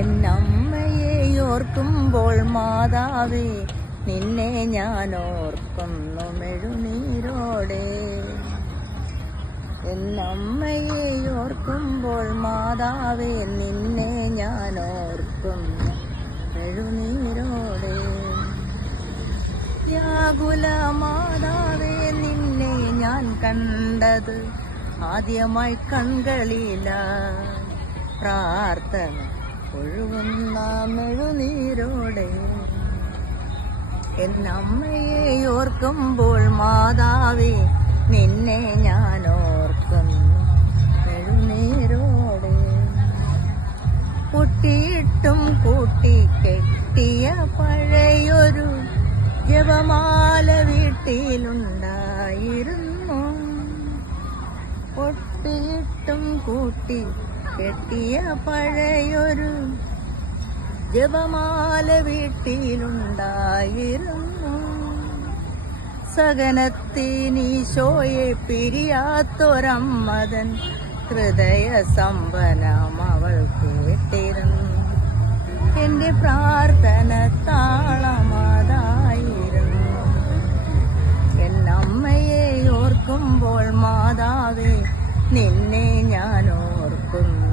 എന്നമ്മയെ ഓർക്കുമ്പോൾ മാതാവേ നിന്നെ ഞാൻ ഓർക്കുന്നു മെഴുനീരോടെ. എന്നമ്മയെ ഓർക്കുമ്പോൾ മാതാവേ നിന്നെ ഞാൻ ഓർക്കുന്നു മെഴുനീരോടെ. വ്യാകുല മാതാവേ നിന്നെ ഞാൻ കണ്ടത് ആദ്യമായി കൺകളില. പ്രാർത്ഥന ഒഴുകുന്ന മെഴുനീരോടെ. എന്നമ്മയെ ഓർക്കുമ്പോൾ മാതാവേ നിന്നെ ഞാൻ ഓർക്കുന്നു മെഴുനീരോടെ. പൊട്ടിയിട്ടും കൂട്ടിക്കെട്ടിയ പഴയൊരു ജപമാല വീട്ടിലുണ്ടായിരുന്നു. പൊട്ടിയിട്ടും കൂട്ടി കെട്ടിയ പഴയൊരു ജപമാല വീട്ടിലുണ്ടായിരുന്നു. സഹനത്തിനീശോയെ പിരിയാത്തൊരമ്മതൻ ഹൃദയ സമ്പന്നം അവൾ കേട്ടിരുന്നു. എന്റെ പ്രാർത്ഥന താളമതായിരുന്നു. എന്നമ്മയെ ഓർക്കുമ്പോൾ മാതാവേ നിന്നെ ഞാൻ ഓർക്കുന്നു